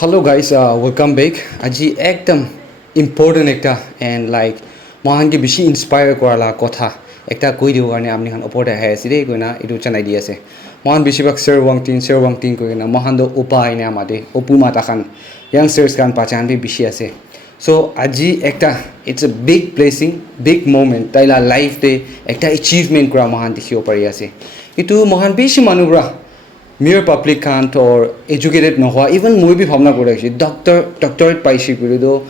Hello guys, welcome back. Aji ekdam important ekta and like mohan ke bishi inspire korala kotha ekta koi dibo karne amni khan opor hai asire koina etu chanai di ase. Mohan bishi bak sir Wangtin koina mohan do upa ine amade opu mata khan youngsters kan pachan bi bishi ase. So aji ekta it's a big blessing, big moment taila life de ekta achievement kora mohan dikhibo pari ase. Itu mohan bishi manubra mere public can't or educated no even movie bhavna kore actually doctorate paishi kore do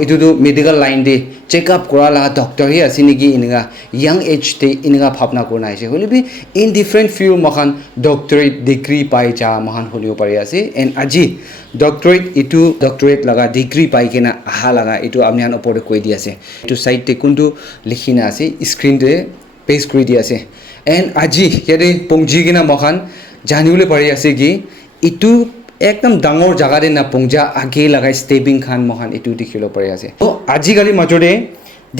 itu do medical line de check up kora la doctor hi asini ki inga young age te inga bhavna korna ase holi bi in different field mahan doctorate degree pai ja mahan holio pari ase and aji doctorate laga degree pai kena aha laga itu amni an opor koi di ase itu side te kundu likhina ase screen de paste koi di ase and aji yade pongji kena mahan জানিবলৈ পাৰি আছে কি ইটো একদম ডাঙৰ জাগাৰে না পংজা আগে লগাই স্টেপিং খান মহান ইটো দেখিবলৈ পাৰি আছে তো আজিকালি মাজৰে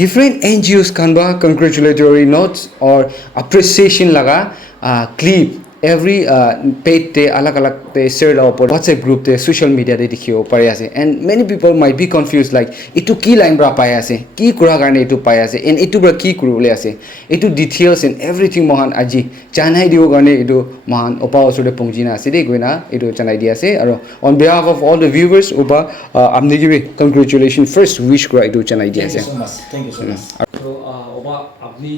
different NGOs can ba congratulatory notes or appreciation laga clip every page te alag te share la upor WhatsApp group te social media de dikhibo pari ase and many people might be confused like itu ki line bra pai ase ki kura karne itu pai ase and itu bra ki kurule ase itu details and everything mohan aji janai dio karne itu mohan opa osode pongjina ase de goina itu janai di ase aro on behalf of all the viewers opa amne give congratulations first wish kura itu janai di ase Thank you so much. so opa apni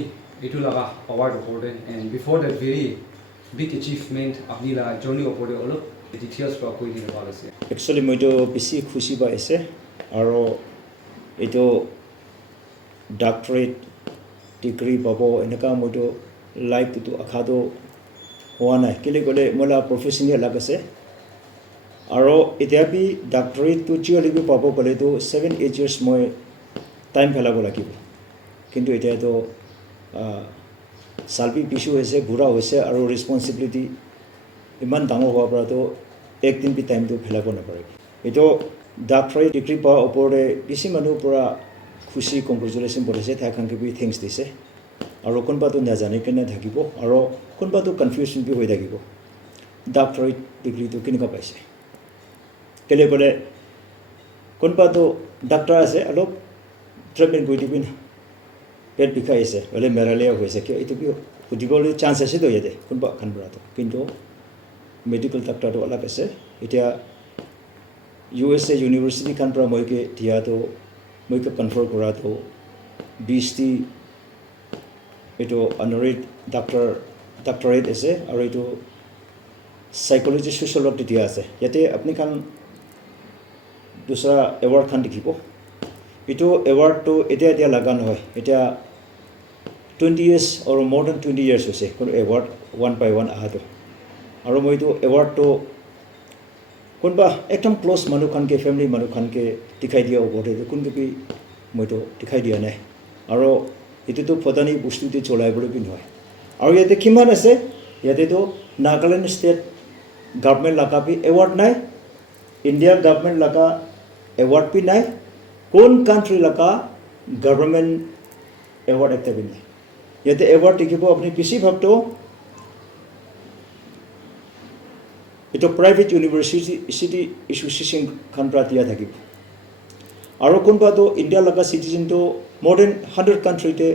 itu laga award awarded and before that very big achievement apni la journey opore olo details pa koi dine bal ase Actually, মই তো বেছি খুশি পাইছে আৰু এইটো doctorate degree পাব এনেকা মইতো লাইফটো আখাটো হোৱা নাই কেলে গলে মোলা প্ৰফেশনেল লাগছে আৰু এতিয়া বি ডক্টৰেটটো চিয়লি পাব গলে তো 7-8 years মই টাইম ফেলাব লাগিব কিন্তু এতিয়া তো সালবি পিছু হৈছে বুঢ়া হৈছে আৰু ৰেসপন্সিবিলিটি ইমান ডাঙৰ হোৱাৰ পৰা তো একদিন বি টাইমটো ফেলাব নপাৰে এইটো ডক্টৰেট ডিগ্ৰী পোৱাৰ ওপৰতে বেছি মানুহ পৰা খুশি কংগ্ৰেচুলেশ্যন পঠাইছে তাহাঁতক বি থেংকছ দিছে আৰু কোনোবাটো নাজানি কেনে থাকিব আৰু কোনোবাটো কনফিউজন বি হৈ থাকিব ডক্টৰেট ডিগ্ৰীটো কেনেকুৱা পাইছে কেলে বোলে কোনোবাটো ডাক্তৰ আছে অলপ ট্ৰিটমেণ্ট কৰি দিবি না পেট বিষাইছে বোলে মেলেৰিয়া হৈছে কিয় এইটো কি সুধিবলৈ চান্স আছে তো ইয়াতে কোনোবা খান পৰাটো কিন্তু মেডিকেল ডাক্তৰটো অলপ আছে এতিয়া USA ইউনিভাৰ্চিটি খান পৰা মইকে দিয়াটো মইকে কনফাৰ্ম কৰাটো 20টি এইটো অনাৰী ডক্টৰেট আছে আৰু এইটো সাইকোলজি সোশিয়োলজি দিয়া আছে ইয়াতে আপুনি খান দুসৰা এৱাৰ্ড খান দেখিব এইটো এৱাৰ্ডটো এতিয়া লাগা নহয় এতিয়া 20 years or more than 20 years হৈছে কোনো এৱাৰ্ড one by one আহাটো আৰু মইতো এৱাৰ্ডটো কোনবা একদম ক্লোজ মানুহ খানকে ফ্যামিলি মানুহ খানকে দেখাই দিয়া ওপৰতে কোনকে মইতো দেখাই দিয়া নাই আৰু এটোতো ফদানি বস্তুতে চলাইবলৈ বি নহয় আৰু ইয়াতে কিমান আছে ইয়াতেতো নাগালেণ্ড ষ্টেট গভৰ্ণমেণ্ট লাগা বি এৱাৰ্ড নাই ইণ্ডিয়া গভৰ্ণমেণ্ট লাগা এৱাৰ্ড বি নাই কোন কান্ট্রি লাগা গভর্নমেন্ট এওয়ার্ড একটা বি নাই ইয়াতে এওয়ার্ড দেখিব আপনি বেশি ভাগটো এটা প্রাইভেট ইউনিভার্সিটি এসোসিয়েশন খান পৰা দিয়া থাকিব আৰু কোনবাটো ইণ্ডিয়া লাগা সিটিজেন তো মোৰ দেন 100 কান্ট্ৰিতে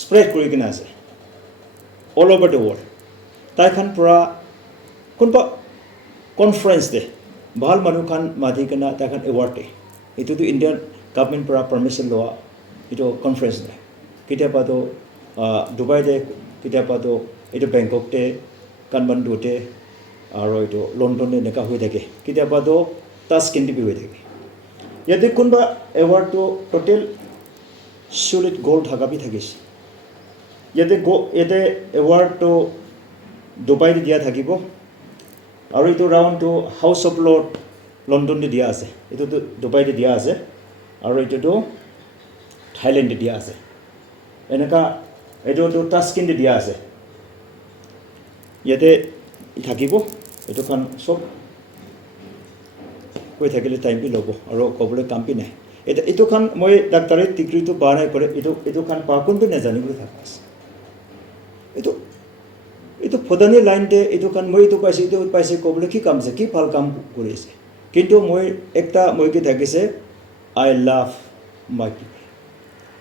স্প্ৰেড কৰি কিনে আছে অল ওভাৰ দ্য ওয়াৰ্ল্ড তাই খান পৰা কোনবা কনফারেন্স দে ভাল মানুহ খান মাতি কিনে তাই খান এওয়ার্ড দে এটোতো ইণ্ডিয়ান গভর্নমেন্ট পৰা পাৰমিশন লোৱা এটো কনফাৰেন্স দে কিতাপাতো দুবাই দে কিতাপাতো এটো বেংককতে কাঠমাণ্ডুতে আৰু এটো লণ্ডনে নেকা হৈ থাকে কিতাপাতো তাস্কিন্দি হৈ থাকে ইয়াতে কোনবা এৱাৰ্ডটো টোটাল সলিড গোল্ড থাকাবি থাকিছে ইয়াতে এৱাৰ্ডটো দুবাইতে দিয়া থাকিব আৰু এটো ৰাউণ্ডটো হাউস অফ লৰ্ড লণ্ডনে দিয়া আছে এটোতো দুবাইতে দিয়া আছে আৰু এটোতো থাইল্যান্ডে দিয়া আছে এনেকা এটোতো তাস্কিন্দি দিয়া আছে ইয়াতে থাকিব এটো খান সব কৈ থাকিলে টাইম বি ল'ব আৰু ক'বলৈ কাম বি নাই এটো খান মই ডাক্তৰেট ডিগ্ৰীটো বানাই কৰে এটো খান পা কোনটো নাজানিবলৈ থাকা আছে এটো ফদানি লাইন দে এটো খান মই এটো পাইছে ক'বলৈ কি কাম আছে কি ভাল কাম কৰি আছে কিন্তু মই একটা মই কি থাকিছে I love my people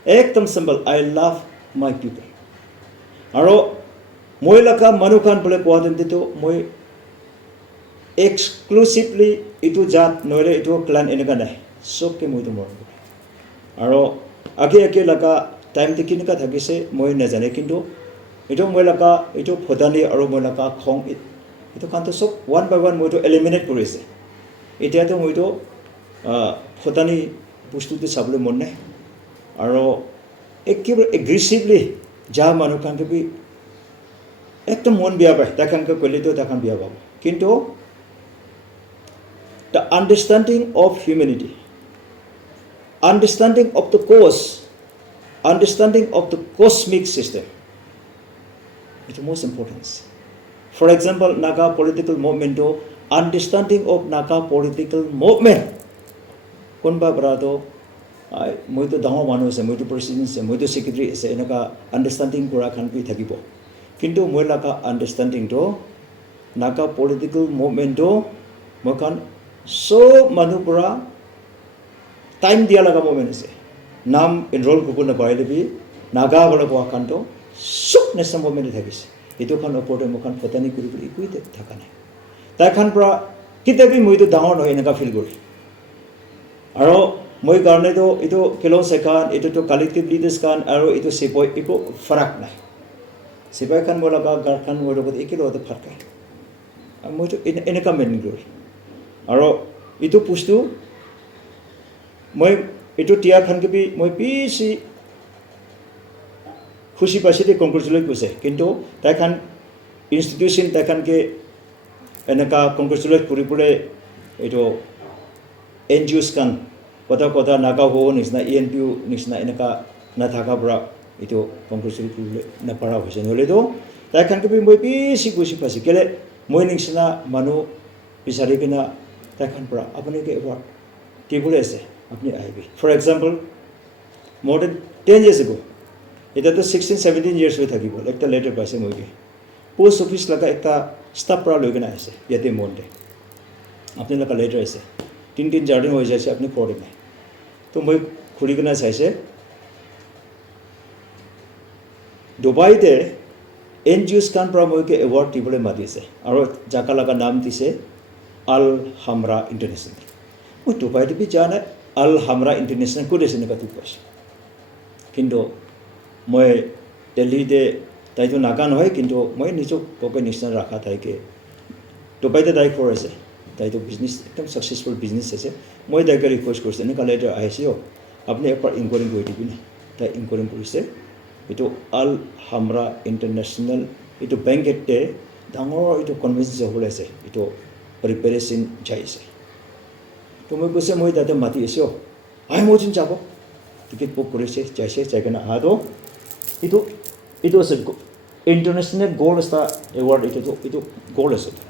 একদম simple I love my people আৰু মই লাকা মানুখান বলে কোৱা তেন্তেতো মই exclusively itu জাত নৰে itu ক্লান এনেকা নাই সবকে মই তো মৰম কৰোঁ আৰু আগে লাকা টাইম তে কিনকা থাকিছে মই নাজানে কিন্তু itu মই লাকা itu ফদানি আৰু মই লাকা খং itu কান্ত সব ওয়ান বাই ওয়ান মই তো এলিমিনেট কৰিছে এতিয়াতো মই তো ফদানি বস্তুটো চাবলৈ মন নাই আৰু একেবাৰে এগ্ৰেছিভলি যা মানুহখানকে বি একদম মন বিয়া পায় তাখানকে কলিতো তাখান বিয়া পাব কিন্তু the understanding of humanity understanding of the cause understanding of the cosmic system is the most important for example Naga political movement understanding of Naga political movement konba brado moi to dangor manu ase moi to president ase moi to secretary ase enaka understanding kora khan pi thakibo kintu moi laka understanding to Naga political movement to moi kan so manu pura time dia laga movement ase nam enroll kubo na baile bi Naga bola ko kanto suk nesa movement thakise etu khan opor moi kan photani kuri kuri ikuite thakane ta khan pura kitabi moi to dangor no enaka feel gori aro মই কাৰণে তো এটো কেলো সেকান এটো তো collective লিডাৰ্স কান আৰু এটো সেপই একো ফাৰাক নাই সেপই খান মই লগা গাৰ খান মই লগত একেলো তো ফাৰাক মই তো এনেকা মেন গৰ আৰু এটো পুস্তু মই এটো টিয়া খান কে বি মই পিছি খুশি পাছিতে কংগ্ৰেচুলেট কৈছে কিন্তু তাই খান ইনস্টিটিউশন তাই খান কে এনেকা কংগ্ৰেচুলেট কৰি পৰে এটো এনজিওস কান kota naga ho nisna ENPU nisna enaka na thaka bra ito congressional kule na para hoise nole do ta khan ke bi moi pi si pasi kele moi nisna manu bisari kena ta khan bra apne ke award table ase apni aibi for example more than 10 years ago eta to 16 17 years ho thakibo ekta letter paise moi ke post office laga ekta staff pra loi kena ase yate monde apni laga letter ase तीन jardin हो जाए अपनी पढ़े में तो मैं खुली करना चाहिए दुबई दे एनजीओस कान पर मैं के अवार्ड टीबले माती से और जाका लगा नाम तीसे अल हमरा इंटरनेशनल वो दुबई दे भी जाना अल हमरा इंटरनेशनल को देश ने का तू पास किंतु मैं दिल्ली दे ताई तो नागा नहीं किंतु मैं निचो कोके नेशनल रखा था कि दुबई दे दाई खोर ऐसे ताई तो बिजनेस एकदम सक्सेसफुल बिजनेस है मैं दाइका रिक्वेस्ट करते हैं कल लेटर आए हो अपने एक बार इंक्वायरिंग कर दी ना ताई इंक्वायरिंग करते ये अल हमरा इंटरनेशनल ये बैंकेट डांगर ये कन्वेंशन हो रहा है ये प्रिपेरेशन जाइए तो मैं कैसे मैं दादा माती ऐसे हो आई मोजिन जाबो टिकट बुक करे जाइए जाएगा हाँ तो ये इंटरनेशनल गोल्ड स्टार अवार्ड ये गोल्ड है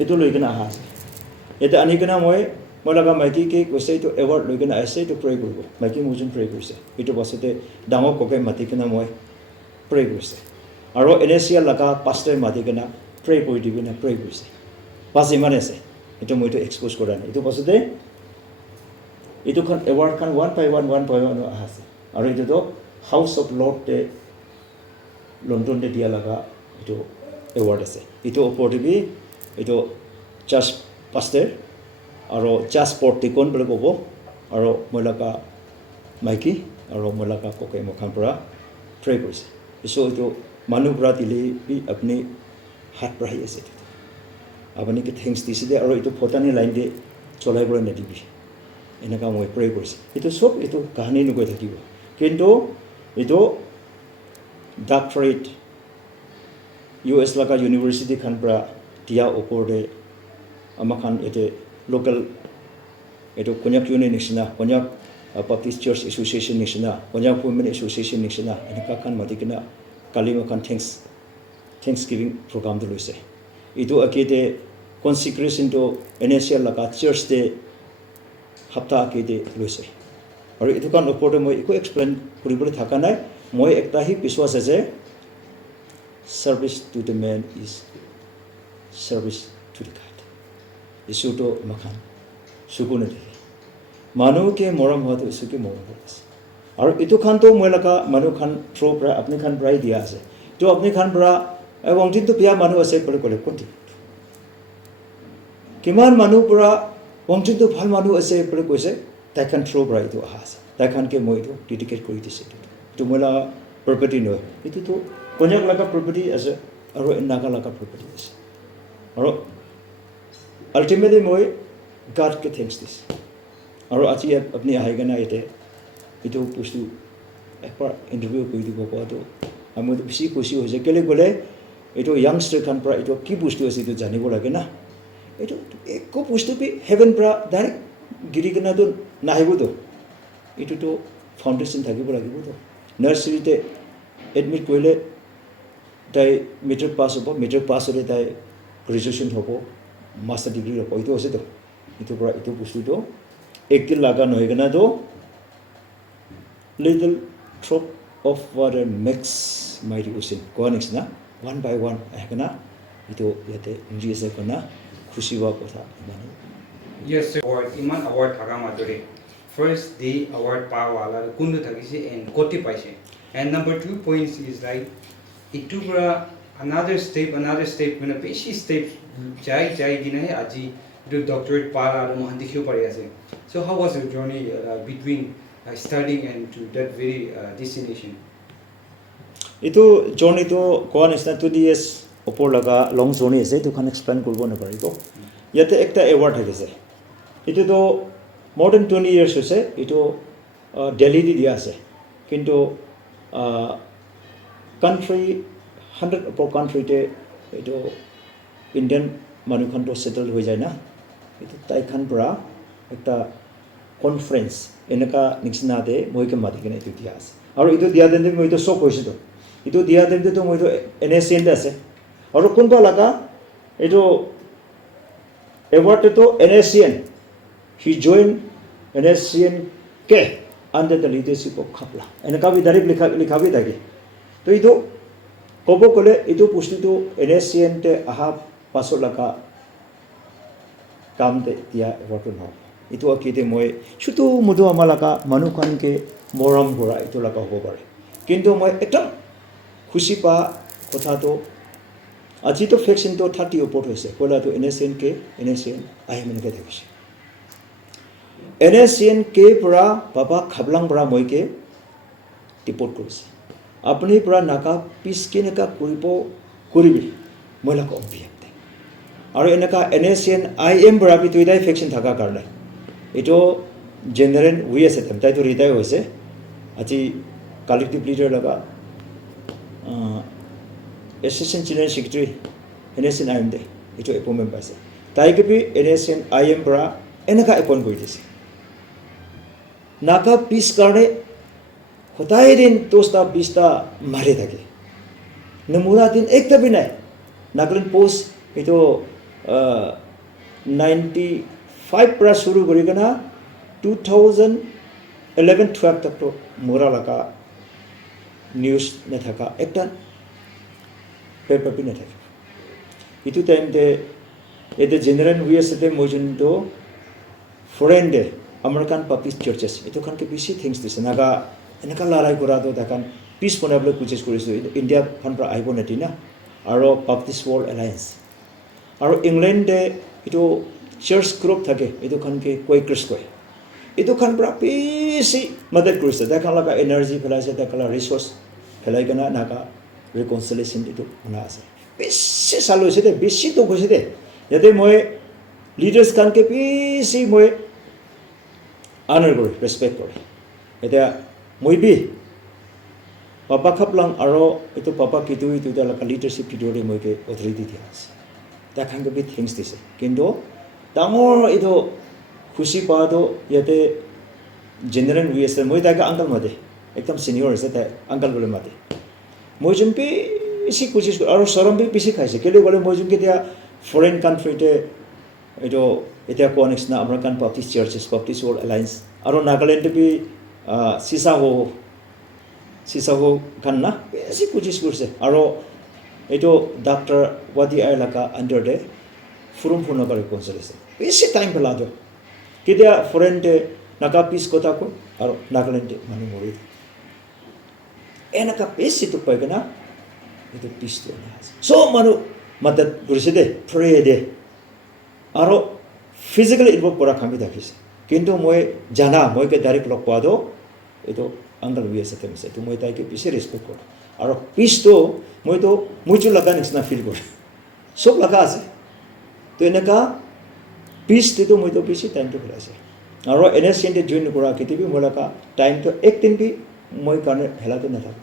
ये लैके आहा ये आनी केना मैं लगा माइकी के कैसे तो अवार्ड लैके आसे तो प्रे कर माइकी मोजन प्रे कर ये पासते डांगर कके माति केना मैं प्रे कर और एनएससी लगा पास्टर माति केना प्रे कर दी केना प्रे कर पास इमान आसे ये मैं एक्सपोज करा नहीं ये पासते ये खन अवार्ड खान 1 by 1 आहा और ये तो हाउस ऑफ लॉर्ड लंडन दे दिया लगा ये अवार्ड आसे ये ऊपर भी ये चार्ज पास्टर और चार्ज पोर्टिकन बोले कब और मैं माइकी और मैं कके मुखान प्रे कर सो ये मानुरा दिले भी अपनी हाथ पढ़ाई आसे अपनी के थैंक्स दिसे और ये फोटानी लाइन दे चलाई बड़े निदिबी एनेका मैं प्रे कर ये सब ये कहानी नुगै थकिब किन्तु ये डॉक्टरेट US लगा यूनिवर्सिटी खान दिया ऊपर दे आमाखान ये लोकल ये कोन्याक यूनियन निसिना कोन्याक बाप्टिस्ट चर्च एसोसिएशन निसिना कोन्याक वुमेन एसोसिएशन निसिना एनेका खान मातिकिना काली माखान थैंक्स गिविंग प्रोग्राम दे लैसे इतो अकेदे कन्सिक्रेशन तो एनएससी लगा चर्च दे हप्ता अकेदे लैसे और इतो खान ऊपर दे मैं इको एक्सप्लेन करिबले थाका नाय मैं एकटा ही विश्वास है service to the man is service to the God. Isu to makan সুকুনে থাকে মানুকে মৰম হোৱাটো ইছুকে মৰম কৰিছে আৰু ইটো খানটো মই লগা মানুহ খান থ্ৰু পৰা আপুনি খান প্ৰায় দিয়া আছে তো আপুনি খান পৰা Wangtin বিয়া মানুহ আছে বুলি ক'লে কোনটি কিমান মানুহ পৰা Wangtin ভাল মানুহ আছে বুলি কৈছে তাই খান থ্ৰু পৰা ইটো আহা আছে তাই খানকে মই ইটো ডেডিকেট কৰি দিছে ইটো মই লগা প্ৰপাৰ্টি নহয় ইটোতো কন্যাক লগা প্ৰপাৰ্টি আছে আৰু নাগা লগা প্ৰপাৰ্টি আছে আৰু আল্টিমেটলি মই গডকে থেংকছ দিছে আৰু আজি আপুনি আহি কেনে ইয়াতে এইটো বস্তু একবাৰ ইণ্টাৰভিউ কৰি দিব কোৱাটো আমি বেছি খুচি হৈছে কেলৈ গ'লে এইটো য়াংষ্টাৰ খান পৰা এইটো কি বস্তু আছে এইটো জানিব লাগে না এইটো একো বস্তু বি হেভেন পৰা ডাইৰেক্ট গিৰি কেনাটো নাহিবতো এইটোতো ফাউণ্ডেশ্যন থাকিব লাগিবতো নাৰ্চাৰীতে এডমিট কৰিলে তাই মেট্ৰিক পাছ হ'ব মেট্ৰিক পাছ হ'লে তাই গ্ৰেজুৱেশ্যন হ'ব মাষ্টাৰ ডিগ্ৰী হ'ব এইটো আছেতো এইটোৰ পৰা এইটো বস্তুটো একদিন লগা নহয় কেনাতো little drop of water makes mighty ocean কোৱা নিচিনা one by one ahkana ito yate injise kona khushi wa kotha mane yes sir award iman award thaga madure first day award pa wala kundu thagise and koti paise and number 2 points is like itubra another step when a beshi step jai gina hai aji do doctorate para aru mohan dikhiyo pari ase so how was your journey between studying and to that very destination ito journey to koan isna 2 years opor laga long journey ase to kan explain korbo na paribo yate ekta award thakise ito to more than 20 years ase ito Delhi di dia ase kintu country 100 opor country te ito Indian manu khan to settle hoi jay na ito tai khan pura ekta conference enaka nixna de moi ke mati kene ito dia ase aru ito dia den moi to shock hoise to ito dia den to moi to NSCN ase aru kunba laga ito award to NSCN he joined NSCN ke under the leadership of Kapla enaka bi direct likha bi thake to ito kobo kole ito pusti to NSCN te aha paso laga kam de dia award no ito akite moi chutu mudu amalaka manukan ke moram gora ito laka hobo pare kintu moi ekdom khushi pa kotha to aji to fraction to 30 opor hoise kola to NSCN I am ke thakise NSCN ke pura baba khablang pura moi ke report korise apni pura naka piskin ka kuribo kuribi moi laka object aru enaka NSCN I am pura bi toidai fraction thaka karnai ito general we as a tai to retire hoise aji collective leader laga assistant general secretary NSCN I am de ito appointment paise tai ke bi NSCN I am bra enaka appoint koi dise naka peace karne hotai din tosta bista mare thake namura din ekta bi nai nagaland post ito 95 pra shuru kori kana 2011-12 tak to mura laka news na thaka ekta paper pi na thaka itu time de ete general we ase te mojun to foreign de American Baptist churches itu kan ke bisi things this naga enaka larai kora do takan peace bonable kuches korisu India phan pra aibo na tina aro Baptist World Alliance aro England de itu church group thake itu kan ke Quakers koi itu kan pra bisi madad korisa takala ka energy phelaise takala resource phelai kana naga reconciliation itu ona ase bisi salo ase de bisi to goise de yate moi leaders kan ke bisi moi honor kore respect kore eta moi bi papa khaplang aro itu papa kitu itu dala leadership kidore moi ke authority dia ase ta kan ke bi things dise kindo dangor itu khushi pa do yate general vs moi ta ka uncle mate ekdam senior ase ta uncle bole mate moi jumpi isi kuchis aro saram bi bisi khaise kele bole moi jumke dia foreign country te eto eta connects na American Baptist Churches Baptist World Alliance aro Nagaland bi sisa ho kan na bisi kuchis kurse aro eto Dr. Wadi Alaka under de furum phuna kare consultation bisi time pelado কেতিয়া ফৰেনতে নাকা পিছ কথা কয় আৰু নাগালেণ্ডে মানুহ মৰি এনেকা পিছ সিটো পাই কিনা itu pisto so manu madat guriside pray de aro physically involve kora kami dakise kintu moi jana moi ke direct lok pa do itu angal wi ase temise tu moi tai ke pise respect kor aro pisto moi to muchu laga nisna feel kor sob laga ase to enaka piece to moi to pise time to kora ase aro nscn de join kora kitibi moi laka time to ek din bi moi kane hela to na thak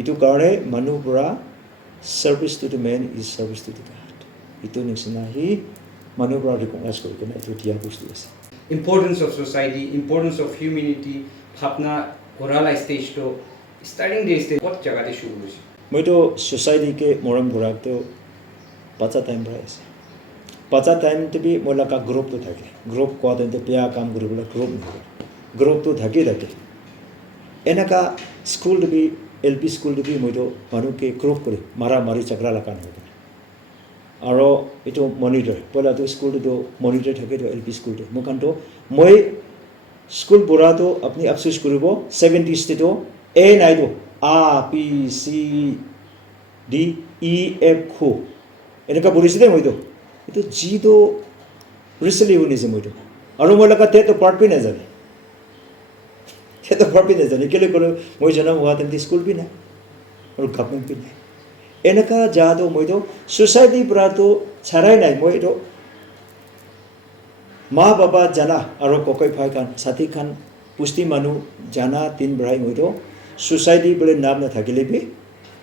itu karone manu pura service to the man is service to the God. Itu nisna hi manu pura recognize kori kena itu dia bostu ase. Importance of society, importance of humanity, bhapna korala stage to starting day stage what jaga te shuru hoise. Moi to society ke moram gorak to pacha time bra ase. Pacha time te bi mola ka group to thake. Group ko den te pya kam group la group to thake thake. Enaka school to bi LP school to be moito manu ke group kore mara mari chakra la kan hobe aro ito monitor pola to school to monitor thake to LP school to mokan to moi school bura to apni afsus koribo 70 state to a nai do a p c d e f kho enaka borise de moito ito g to recently hone je moito aro mola ka te to part pi na jane तो problem है जाने के लिए करो मुझे जन्म हुआ तब school भी ना और गवर्नमेंट भी नहीं एनका जादो मुझे तो सोसाइटी पर तो छराई नहीं मुझे तो माँ बाबा जाना और कोई भाई खान साथी खान पुष्टि मानु जाना तीन भाई मुझे तो सोसाइटी पर नाम न था के लिए भी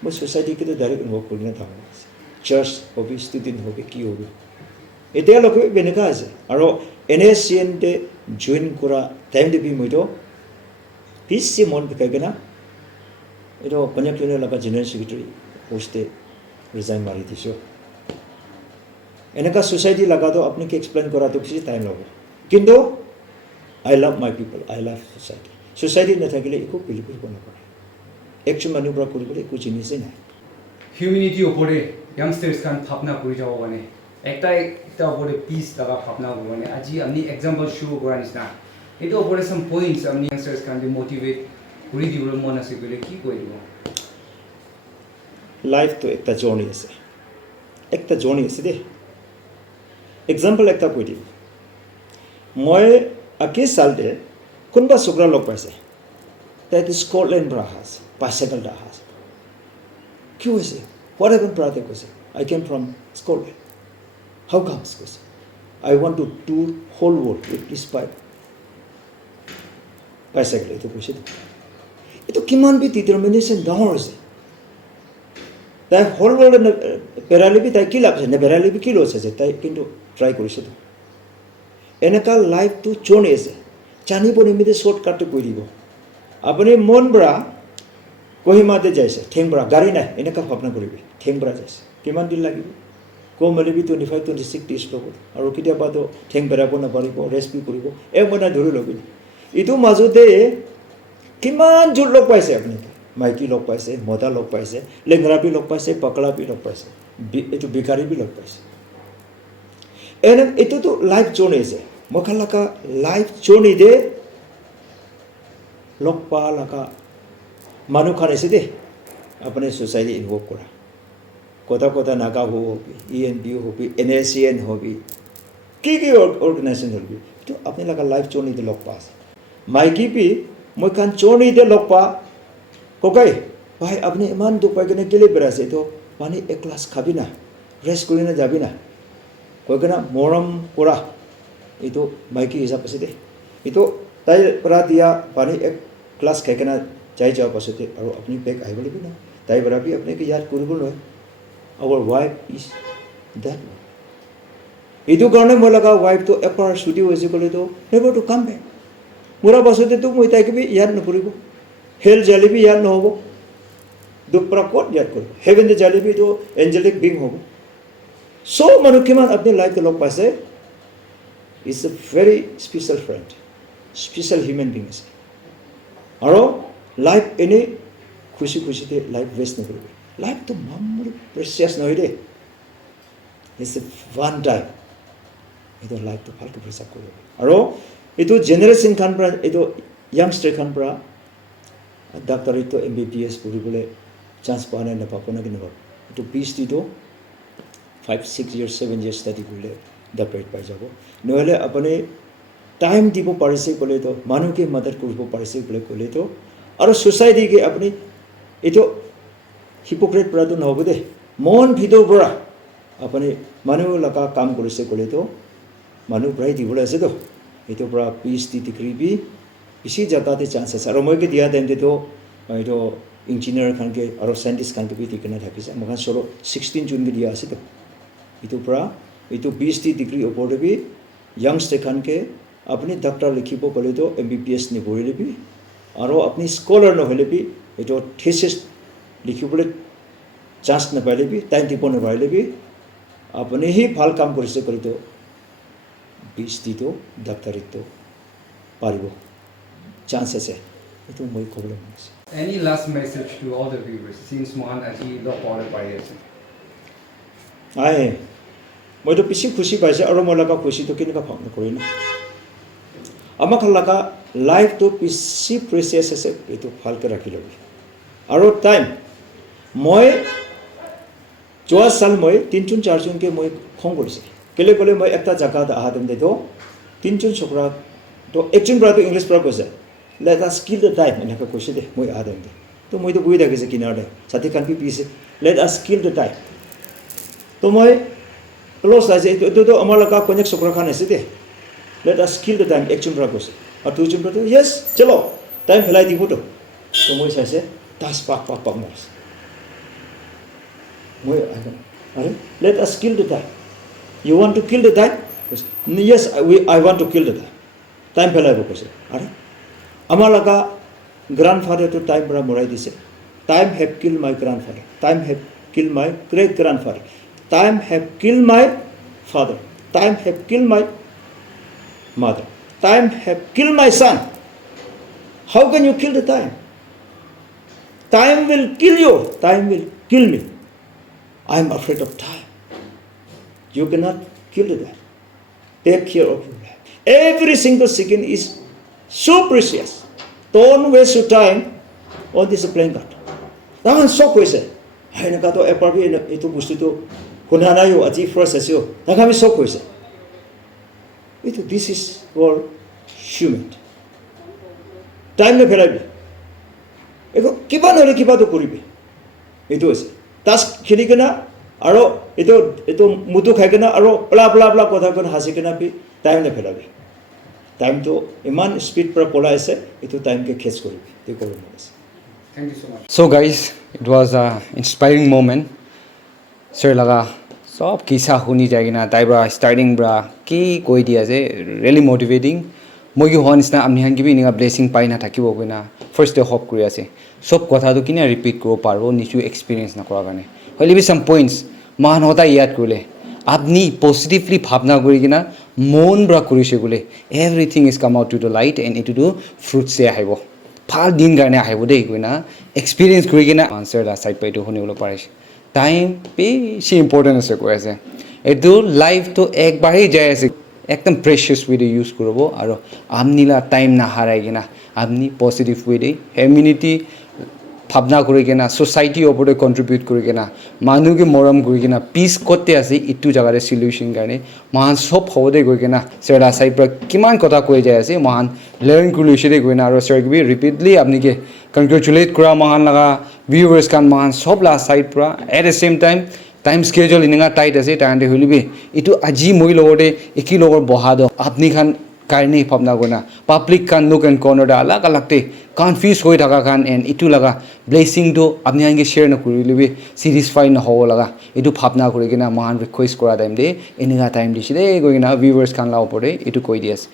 मुझे सोसाइटी के तो डायरेक्ट इन्वॉल्व करना था चर्च होगी स्टूडेंट होगी की होगी इतना लोग भी बेनिका है और NSCN de join करा टाइम दे भी मुझे तो Peace Simon Pekagana, it all Konyak like a general secretary posted resign Maritisho. Enaka society lagado apnike explain Korato time logo. Kindo, I love my people, I love society. Society Natagile eco Pilipon. Actual manubra Kuribri, which in his Humanity opore, youngsters can Papna Kurijawane. Ekta opore peace daga Papna Gone. Aji amni example show Goranisna. Itu opore some points amni youngsters can be motivate kuri diwol mona se gole ki koi dibo life to ekta journey ase de example ekta koi dibo moi ake sal de kunba sukra log paise that is Scotland brahas bicycle dahas kyu ase what happened brother ko se I came from Scotland how comes ko se I want to tour whole world with this bike bicycle itu pushit itu kiman bi determination dahor se tai whole world perali bi tai kilap se ne perali bi kilo se tai kintu try korisit enaka life to chone se chani boni mide shortcut to koi dibo apni mon bra kohima te jaise thengbra gari nai enaka bhabna koribe thengbra jaise kiman din lagibo ko male bi 25 26 days logo aru kitia ba to thengbra ko na paribo rest bi koribo ek mona dhori lobi itu majude kiman jur log paise apni maiki log paise moda log paise lengra bi log paise pakla bi log paise itu bikari bi log paise enem itu to life journey ase mokhala ka life journey de log pa laka manu khane se de apne society involve kora kota naga ho ENB ho NSCN ho ki organization ho to apne laka life journey de log paase Mikey भी मैं कान चोनी दे लोग पा cocci भाई अपने ईमान दुख पाए करने के लिए बेरा से तो पानी एक क्लास खाबी ना रेस्ट करी ना जाबी ना कोई कहना मोरम कोरा ये तो माइकी हिसाब से दे ये तो ताई परा दिया पानी एक क्लास खाए करना चाहे जाओ पासे थे और अपनी बैग आई बोले भी ना ताई बरा भी अपने के याद कुछ बोलो है our wife is that ये तो करने में लगा wife तो एक बार छुट्टी हुई बोले तो never to come back मुरा बसोते तो मुझे ताकि भी याद न करिबो हेल जाली भी याद न होबो दुख प्रकोट याद करो हेवन द जाली भी तो एंजेलिक बीइंग होबो सो मनुष्य मान अपने लाइफ के लोग पासे is a very special friend special human being और लाइफ एने खुशी खुशी ते लाइफ वेस्ट न करिबो लाइफ तो मामूली प्रेशियस न होइदे इट्स वन टाइम এইটো লাইফটো ভালকৈ প্ৰিজাৰ্ভ কৰিব আৰু এইটো জেনেৰেশ্যন খান পৰা এইটো ইয়াংষ্টাৰ খান পৰা ডাক্তৰেটটো MBBS পঢ়িবলৈ চান্স পোৱা নাই নাপাব না কিন্তু এইটো PhDটো 5-6 years 7 years ষ্টাডি কৰিলে ডক্টৰেট পাই যাব নহ'লে আপুনি টাইম দিব পাৰিছে ক'লেতো মানুহকে মদত কৰিব পাৰিছে বুলি ক'লেতো আৰু ছ'চাইটিকে আপুনি এইটো হিপোক্ৰেট পৰাটো নহ'ব দেই মন ভিতৰৰ পৰা আপুনি মানুহ লগা কাম কৰিছে ক'লেতো মানুহ প্ৰায় দিবলৈ আছেতো এইটোৰ পৰা PhD ডিগ্ৰী বি বেছি জেগাতে চান্স আছে আৰু মইকে দিয়া টাইমতেতো এইটো ইঞ্জিনিয়াৰ খানকে আৰু চাইণ্টিষ্ট খানকে বি দিকেনে থাকিছে মই 16 জুনকে দিয়া আছেতো এইটোৰ পৰা এইটো PhD ডিগ্ৰী ওপৰতে বি ইয়াংষ্টাৰ খানকে আপুনি ডক্টৰ লিখিব ক'লেতো MBBS নিবই বি আৰু আপুনি স্কলাৰ নহ'লে বি এইটো থিচিছ লিখিবলৈ চান্স নাপালে বি টাইম দিব নোৱাৰিলে বি আপুনি সি ভাল কাম কৰিছে ক'লেতো PhDটো ডক্টৰেটটো পাৰিব চান্স আছে এইটো মই ক'বলৈ মন আছে Any last message to all the viewers since Mohan আজি লগ পাবলৈ পাৰি আছে মইতো বেছি খুচি পাইছে আৰু মই লগা খুচিটো কেনেকুৱা ভাগ নকৰি না আমাক লগা লাইফটো বেছি প্ৰেচিয়াছ আছে এইটো ভালকৈ ৰাখি ল'বি আৰু টাইম মই যোৱা চাল মই 3জন 4জনকে মই খং কৰিছোঁ কেলে ক'লে মই এটা জেগাত অহা টাইমতেতো 3জন ছোকৰা তো একজন পৰাটো ইংলিছ পৰা কৈছে let us kill the time এনেকৈ কৈছে দে মই অহা টাইমতে তো মইতো বহি থাকিছে কিনাৰতে ছাতি কাণ পিছে let us kill the time তো মই ক্ল'জ আছে এইটোতো আমাৰ লগা কন্যাক ছোকৰা খান আছে দে let us kill the time একজন পৰা কৈছে আৰু 2জন পৰা yes চলো টাইম ফেলাই দিবতো তো মই চাইছে 10 পাক মাৰিছে মই আৰে let us kill the time you want to kill the time yes I want to kill the time time ফেলাই কৈছে আৰে আমাৰ লগা গ্ৰাণ্ডফাদাৰটো টাইম পৰা মৰাই দিছে time have kill my grandfather time have kill my great grandfather time have kill my father time have kill my mother time have killed my son how can you kill the time will kill you time will kill me I am afraid of time you cannot kill the time take care of your life every single second is so precious don't waste your time on this playing card তামান সব কৈছে এনেকা তো এপাৰ B এইটো বস্তুটো শুনা নাইও আজি ফাৰ্ষ্ট আছিও তাক আমি সব কৈছে এইটো this is our human time নে ফেলাবি একো কিবা নহ'লে কিবা তো কৰিবি এইটো আছে তাছ খেলি কিনা আৰু এইটো মুটু খাই কিনা আৰু প্লা কথা কৈ হাসি কিনা বি টাইম নে ফেলাবি টাইমটো ইমান স্পীড পৰা পলাই আছে এইটো টাইমকে খেচ কৰিবি এই কৰিব মন আছে Thank you so much. So guys, it was an inspiring moment. Sir laga sob kisa huni jayegi na taibra starting bra ki koi dia je really motivating. Moi ki hon isna amni han ki bi ninga blessing pai na thakibo koina first day hope kuri ase. Sob kotha to kina repeat koro paro nichu experience na kora gane. Hoile bi some points man hota yad kule. Apni positively bhabna kori kina mon bra korise gole everything is come out to the light and it to do fruit se ahibo. ভাল দিন কাৰণে আহিব দেই কইনা experience কৰি কিনা answer লা side পাইটো শুনিবলৈ পাৰিছে টাইম বেছি ইম্পৰ্টেণ্ট আছে কৈ আছে এইটো লাইফটো একবাৰেই যায় আছে একদম প্ৰেচিয়াছ ৱেতে ইউজ কৰিব আৰু আমনিলা টাইম না হাৰাই কিনা আপনি পজিটিভ ৱেতে হেমিনিটি ভাবনা কৰি কিনা সোসাইটিৰ ওপৰতে কন্ট্ৰিবিউট কৰি কিনা মানুহকে মৰম কৰি কিনা পিছ কতে আছে ইটো জাগাৰে সলিউশন কাৰণে মান সব হবদে গৈ কিনা সেৰা সাইড পৰা কিমান কথা কৈ যায় আছে মান লাৰ্ন কৰিছে গৈ না আৰু সৰগবি ৰিপিটলি আপনিকে কংগ্ৰেচুলেট কৰা মান লগা ভিউয়াৰ্স কান মান সব লা সাইড পৰা at the same time schedule ইনগা টাইট আছে টাইমতে হলিবি ইটো আজি মই লগতে একি লগৰ বহা দ আপনি খান কারণে ভাবনা করনা পাবলিক কান নুক এন্ড কর্নার আলাগ আলাগতে কনফিউজ হয়ে থাকা কান এন্ড ইটু লাগা ব্লেসিং তো আপনি আনকে শেয়ার নকরিলে স্যাটিসফাই নহব লাগা এটু ভাবনা করে কিনা মহান রিকোয়েস্ট করা টাইম দে এনেকা টাইম দিছে দে গই কিনা ভিউয়ার্স কান লা ওপরে এটু কই দিয়াছে